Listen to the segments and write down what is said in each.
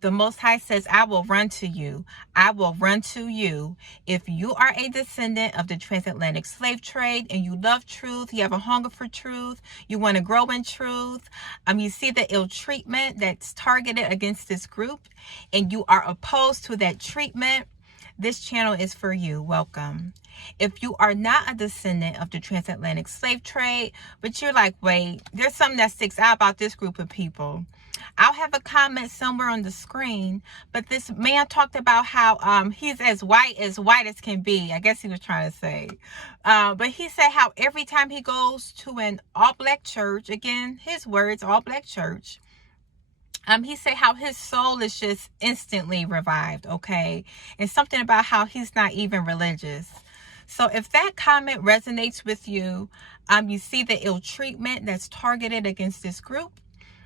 The Most High says, I will run to you. I will run to you. If you are a descendant of the transatlantic slave trade and you love truth, you have a hunger for truth, you want to grow in truth, you see the ill treatment that's targeted against this group, and you are opposed to that treatment, this channel is for you. Welcome. If you are not a descendant of the transatlantic slave trade, but you're like, wait, there's something that sticks out about this group of people. I'll have a comment somewhere on the screen, but this man talked about how he's as white as can be. I guess he was trying to say. But he said how every time he goes to an all-black church, again, his words, all-black church, he said how his soul is just instantly revived, okay? And something about how he's not even religious. So if that comment resonates with you, you see the ill treatment that's targeted against this group,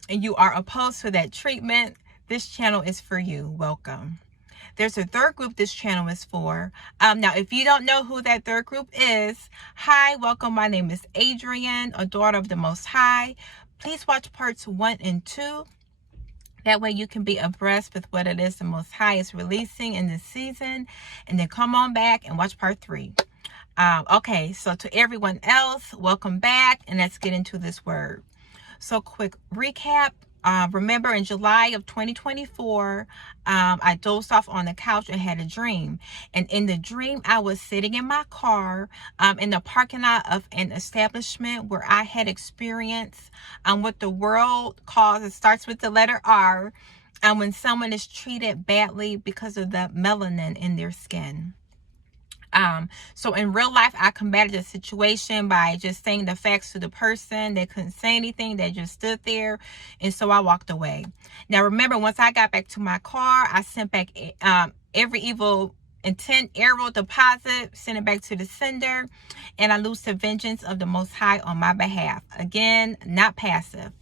and you are opposed to that treatment, this channel is for you. Welcome. There's a third group this channel is for. Now, if you don't know who that third group is, hi, welcome. My name is Adrian, a daughter of the Most High. Please watch parts 1 and 2. That way you can be abreast with what it is the Most High is releasing in this season. And then come on back and watch part 3. Okay, so to everyone else, welcome back. And let's get into this word. So quick recap. Remember in July of 2024, I dozed off on the couch and had a dream. And in the dream, I was sitting in my car in the parking lot of an establishment where I had experienced what the world calls, it starts with the letter R, when someone is treated badly because of the melanin in their skin. So in real life, I combated the situation by just saying the facts to the person. They couldn't say anything. They just stood there. And so I walked away. Now, remember, once I got back to my car, I sent back every evil intent, arrow, deposit, sent it back to the sender. And I loosed the vengeance of the Most High on my behalf. Again, not passive.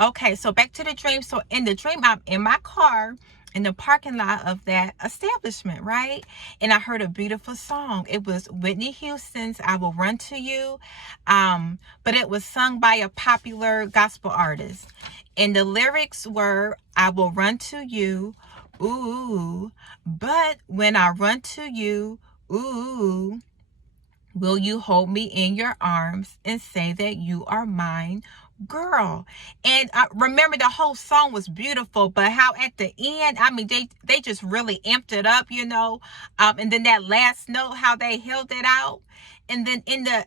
Okay, so back to the dream. So in the dream, I'm in my car in the parking lot of that establishment, right? And I heard a beautiful song. It was Whitney Houston's I Will Run to You, but it was sung by a popular gospel artist. And the lyrics were, I will run to you, ooh, but when I run to you, ooh, will you hold me in your arms and say that you are mine? Girl. And remember, the whole song was beautiful, but how at the end, I mean, they just really amped it up, you know. And then that last note, how they held it out. And then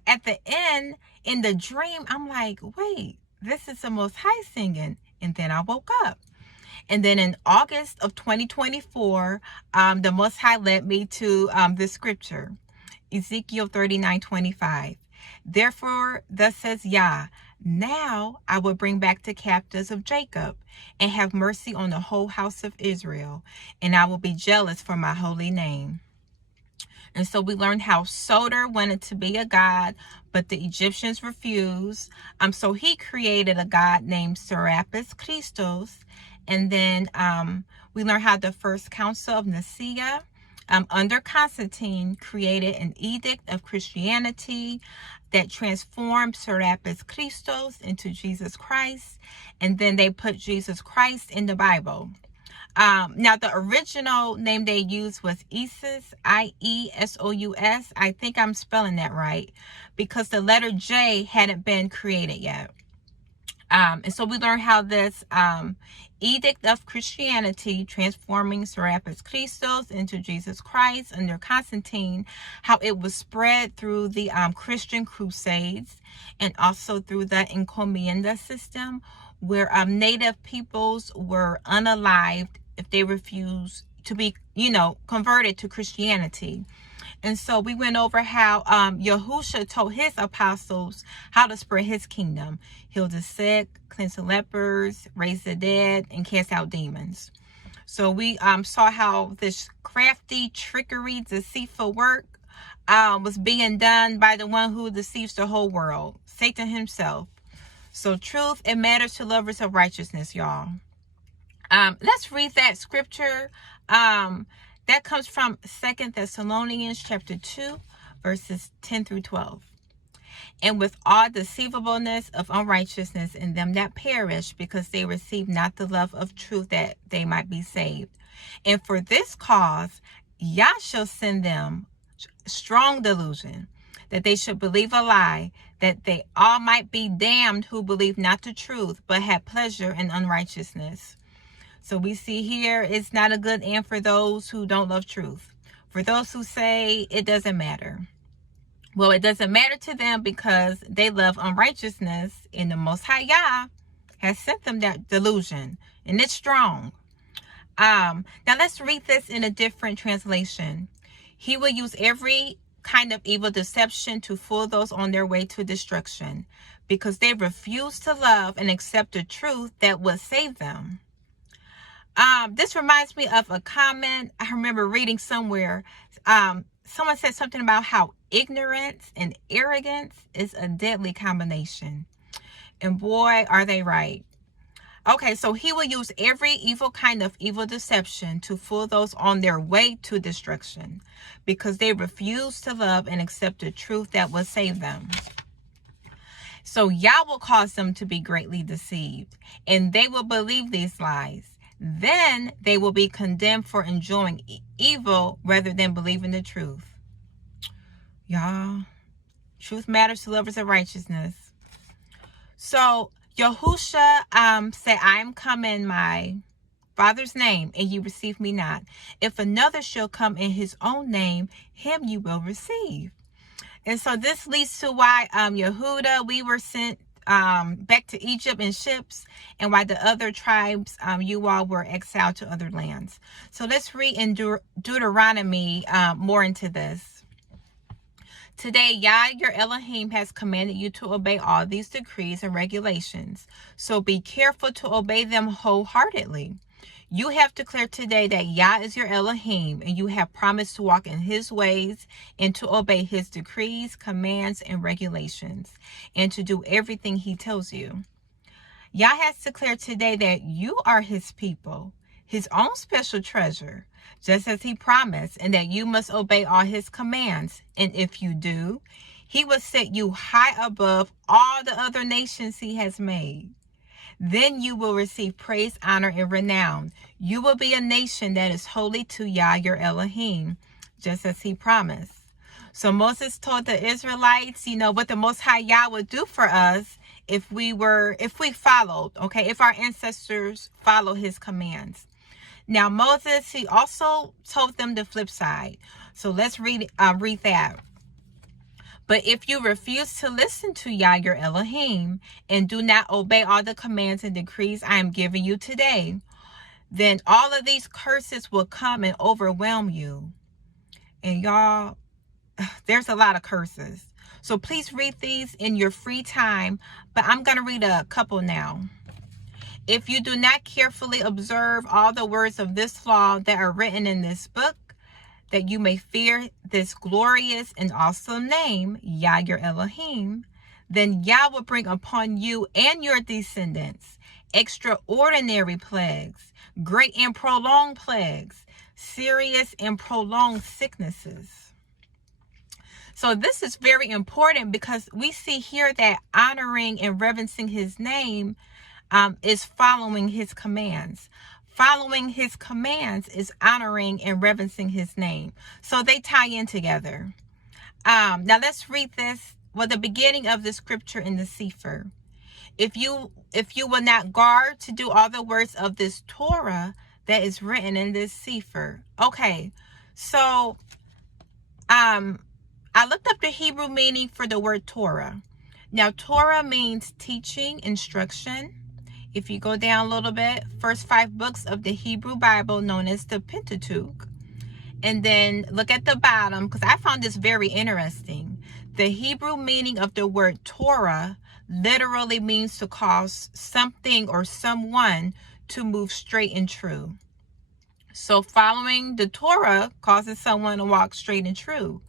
at the end, in the dream, I'm like, wait, this is the Most High singing. And then I woke up. And then in August of 2024, the Most High led me to the scripture, Ezekiel 39:25. Therefore, thus says Yah, now I will bring back the captives of Jacob and have mercy on the whole house of Israel, and I will be jealous for my holy name. And so we learned how Soter wanted to be a god, but the Egyptians refused. So he created a god named Serapis Christos. And then we learned how the First Council of Nicaea under Constantine created an edict of Christianity that transformed Serapis Christos into Jesus Christ. And then they put Jesus Christ in the Bible. Now, the original name they used was Iesous, I-E-S-O-U-S. I think I'm spelling that right, because the letter J hadn't been created yet. And so we learned how this edict of Christianity, transforming Serapis Christos into Jesus Christ under Constantine, how it was spread through the Christian crusades and also through the encomienda system, where native peoples were unalived if they refused to be, converted to Christianity. And so we went over how Yahusha told his apostles how to spread his kingdom. Heal the sick, cleanse the lepers, raise the dead, and cast out demons. So we saw how this crafty, trickery, deceitful work was being done by the one who deceives the whole world, Satan himself. So truth, it matters to lovers of righteousness, y'all. Let's read that scripture. That comes from 2 Thessalonians chapter 2, verses 10 through 12. and with all deceivableness of unrighteousness in them that perish, because they receive not the love of truth, that they might be saved. And for this cause, Yah shall send them strong delusion, that they should believe a lie, that they all might be damned who believe not the truth, but had pleasure in unrighteousness. So we see here, it's not a good end for those who don't love truth. For those who say it doesn't matter. Well, it doesn't matter to them because they love unrighteousness, and the Most High Yah has sent them that delusion, and it's strong. Now let's read this in a different translation. He will use every kind of evil deception to fool those on their way to destruction, because they refuse to love and accept the truth that would save them. This reminds me of a comment I remember reading somewhere. Someone said something about how ignorance and arrogance is a deadly combination. And boy, are they right. Okay, so he will use every evil kind of evil deception to fool those on their way to destruction, because they refuse to love and accept the truth that will save them. So Yah will cause them to be greatly deceived, and they will believe these lies. Then they will be condemned for enjoying evil rather than believing the truth. Y'all, truth matters to lovers of righteousness. So Yahusha said, I am come in my Father's name, and you receive me not. If another shall come in his own name, him you will receive. And so this leads to why Yehuda, we were sent back to Egypt in ships, and why the other tribes, you all were exiled to other lands. So let's read in Deuteronomy more into this. Today, Yah, your Elohim, has commanded you to obey all these decrees and regulations. So be careful to obey them wholeheartedly. You have declared today that Yah is your Elohim, and you have promised to walk in his ways and to obey his decrees, commands, and regulations, and to do everything he tells you. Yah has declared today that you are his people, his own special treasure, just as he promised, and that you must obey all his commands. And if you do, he will set you high above all the other nations he has made. Then you will receive praise, honor, and renown. You will be a nation that is holy to Yah, your Elohim, just as he promised. So Moses told the Israelites, what the Most High Yah would do for us if we followed, okay, if our ancestors follow his commands. Now Moses, he also told them the flip side. So let's read that. But if you refuse to listen to Yah, your Elohim, and do not obey all the commands and decrees I am giving you today, then all of these curses will come and overwhelm you. And y'all, there's a lot of curses. So please read these in your free time, but I'm going to read a couple now. If you do not carefully observe all the words of this law that are written in this book, that you may fear this glorious and awesome name, Yah, your Elohim, then Yah will bring upon you and your descendants extraordinary plagues, great and prolonged plagues, serious and prolonged sicknesses. So this is very important, because we see here that honoring and reverencing his name is following his commands. Following his commands is honoring and reverencing his name. So they tie in together. Now let's read this. Well, the beginning of the scripture in the Sefer. If you will not guard to do all the words of this Torah that is written in this Sefer. Okay, so I looked up the Hebrew meaning for the word Torah. Now Torah means teaching, instruction. If you go down a little bit, first 5 books of the Hebrew Bible known as the Pentateuch. And then look at the bottom, because I found this very interesting. The Hebrew meaning of the word Torah literally means to cause something or someone to move straight and true. So following the Torah causes someone to walk straight and true.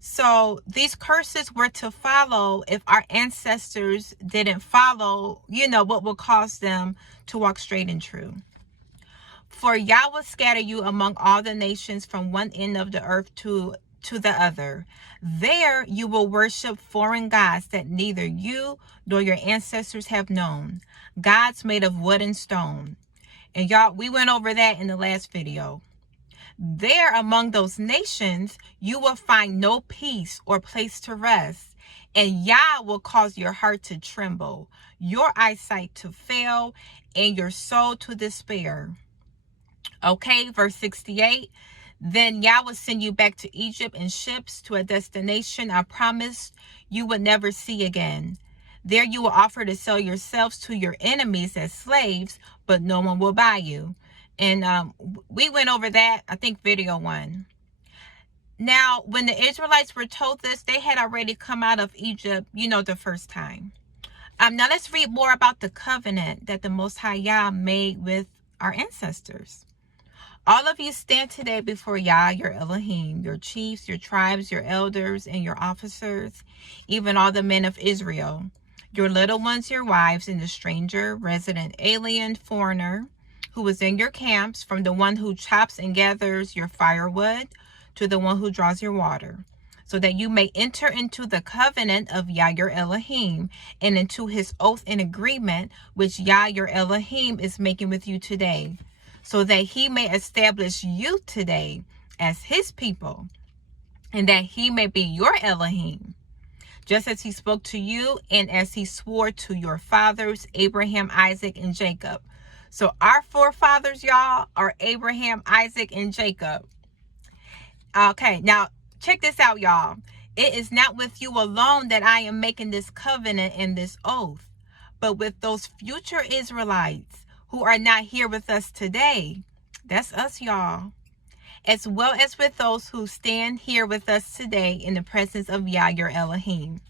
So these curses were to follow if our ancestors didn't follow, what will cause them to walk straight and true. For Yah will scatter you among all the nations from one end of the earth to to the other. There you will worship foreign gods that neither you nor your ancestors have known, gods made of wood and stone. And y'all, we went over that in the last video. There among those nations, you will find no peace or place to rest. And Yah will cause your heart to tremble, your eyesight to fail, and your soul to despair. Okay, verse 68. Then Yah will send you back to Egypt in ships to a destination I promised you would never see again. There you will offer to sell yourselves to your enemies as slaves, but no one will buy you. And we went over that, I think, video 1. Now, when the Israelites were told this, they had already come out of Egypt, the first time. Now, let's read more about the covenant that the Most High Yah made with our ancestors. All of you stand today before Yah, your Elohim, your chiefs, your tribes, your elders, and your officers, even all the men of Israel, your little ones, your wives, and the stranger, resident, alien, foreigner, who is in your camps, from the one who chops and gathers your firewood to the one who draws your water, so that you may enter into the covenant of Yah, your Elohim, and into his oath and agreement, which Yah, your Elohim, is making with you today, so that he may establish you today as his people, and that he may be your Elohim, just as he spoke to you and as he swore to your fathers, Abraham, Isaac, and Jacob. So our forefathers, y'all, are Abraham, Isaac, and Jacob. Okay, now check this out, y'all. It is not with you alone that I am making this covenant and this oath, but with those future Israelites who are not here with us today. That's us, y'all. As well as with those who stand here with us today in the presence of Yah, your Elohim.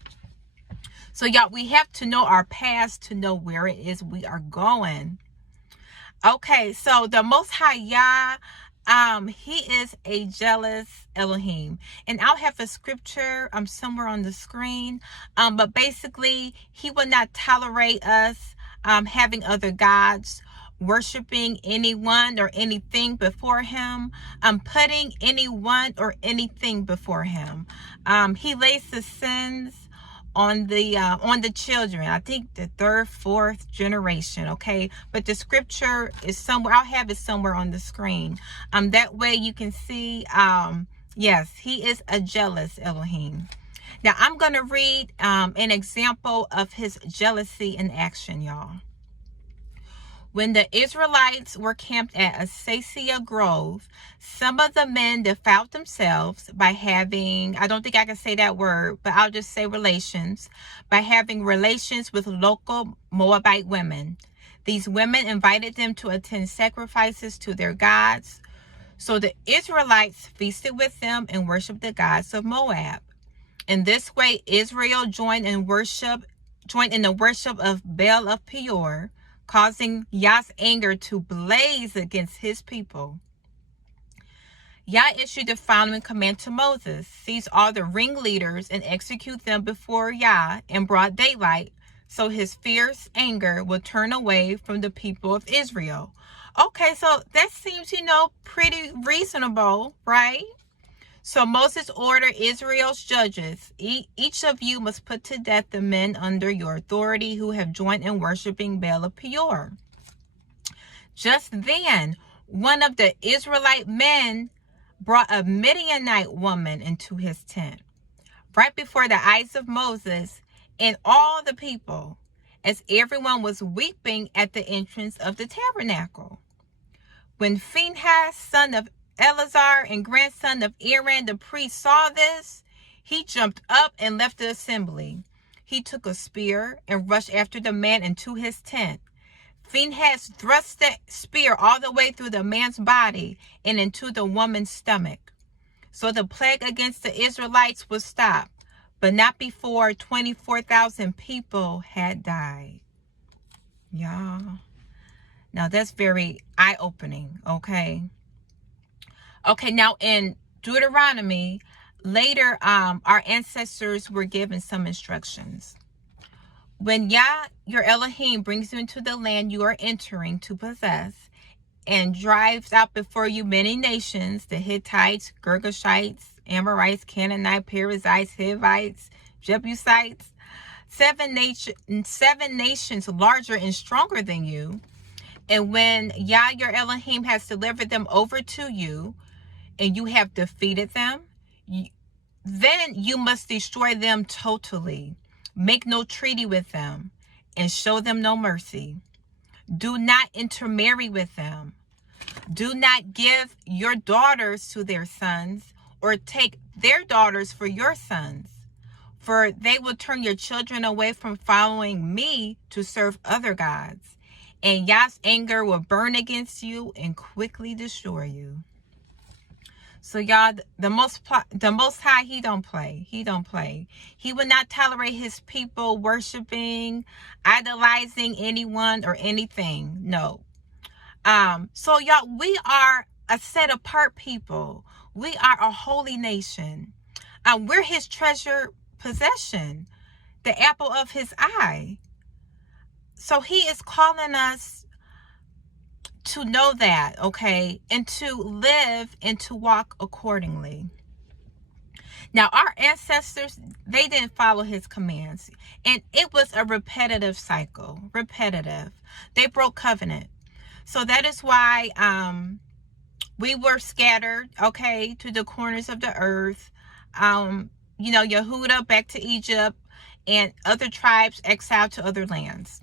So, y'all, we have to know our past to know where it is we are going. Okay, so the Most High Yah, he is a jealous Elohim. And I'll have a scripture somewhere on the screen. But basically, he will not tolerate us having other gods, worshiping anyone or anything before him, putting anyone or anything before him. He lays the sins on the children. I think the 3rd, 4th generation. Okay, but the scripture is somewhere. I'll have it somewhere on the screen. That way you can see. Yes, he is a jealous Elohim. Now I'm going to read an example of his jealousy in action, y'all. When the Israelites were camped at Acacia Grove, some of the men defiled themselves by having, I don't think I can say that word, but I'll just say relations, by having relations with local Moabite women. These women invited them to attend sacrifices to their gods. So the Israelites feasted with them and worshiped the gods of Moab. In this way, Israel joined in the worship of Baal of Peor, causing Yah's anger to blaze against his people. Yah issued the following command to Moses: seize all the ringleaders and execute them before Yah in broad daylight, so his fierce anger will turn away from the people of Israel. Okay, so that seems, pretty reasonable, right? So Moses ordered Israel's judges, each of you must put to death the men under your authority who have joined in worshiping Baal of Peor. Just then, one of the Israelite men brought a Midianite woman into his tent, right before the eyes of Moses and all the people, as everyone was weeping at the entrance of the tabernacle. When Phinehas, son of Eleazar and grandson of Aaron the priest, saw this, he jumped up and left the assembly. He took a spear and rushed after the man into his tent. Phinehas thrust the spear all the way through the man's body and into the woman's stomach. So the plague against the Israelites was stopped, but not before 24,000 people had died. Y'all, now that's very eye-opening, okay? Okay, now in Deuteronomy, later our ancestors were given some instructions. When Yah, your Elohim, brings you into the land you are entering to possess and drives out before you many nations, the Hittites, Girgashites, Amorites, Canaanites, Perizzites, Hivites, Jebusites, seven nations larger and stronger than you. And when Yah your Elohim has delivered them over to you, and you have defeated them, then you must destroy them totally. Make no treaty with them, and show them no mercy. Do not intermarry with them. Do not give your daughters to their sons, or take their daughters for your sons. For they will turn your children away from following me to serve other gods. And Yah's anger will burn against you and quickly destroy you. So y'all, the most high, he don't play. He don't play. He will not tolerate his people worshiping, idolizing anyone or anything. No. So y'all, we are a set apart people. We are a holy nation. We're his treasured possession, the apple of his eye. So he is calling us to know that, okay, and to live and to walk accordingly. Now, our ancestors, they didn't follow his commands, and it was a repetitive cycle, repetitive. They broke covenant. So that is why we were scattered, okay, to the corners of the earth. You know, Yehuda back to Egypt, and other tribes exiled to other lands.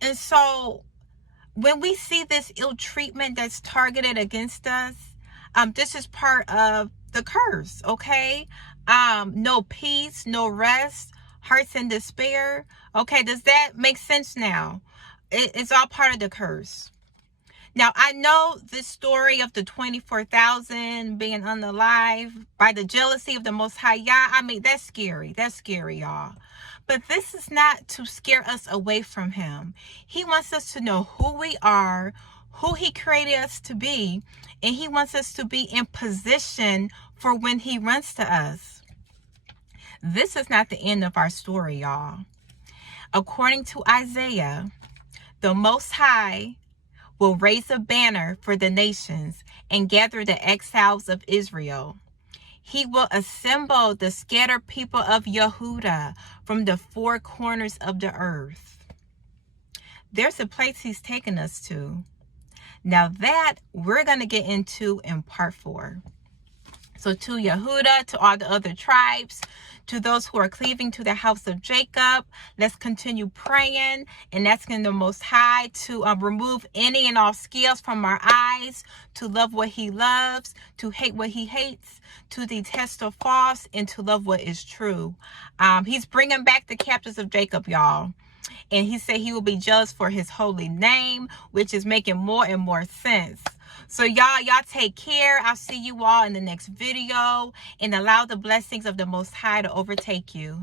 And so when we see this ill treatment that's targeted against us, this is part of the curse, okay? No peace, no rest, hearts in despair. Okay, does that make sense now? It's all part of the curse. Now, I know this story of the 24,000 being unalive by the jealousy of the Most High Yah. I mean, that's scary. That's scary, y'all. But this is not to scare us away from him. He wants us to know who we are, who he created us to be, and he wants us to be in position for when he runs to us. This is not the end of our story, y'all. According to Isaiah, the Most High will raise a banner for the nations and gather the exiles of Israel. He will assemble the scattered people of Yehuda from the four corners of the earth. There's a place he's taken us to. Now that we're going to get into in part 4. So to Yehuda, to all the other tribes, to those who are cleaving to the house of Jacob, let's continue praying and asking the Most High to remove any and all scales from our eyes, to love what he loves, to hate what he hates, to detest the false, and to love what is true. He's bringing back the captives of Jacob, y'all. And he said he will be jealous for his holy name, which is making more and more sense. So y'all take care. I'll see you all in the next video, and allow the blessings of the Most High to overtake you.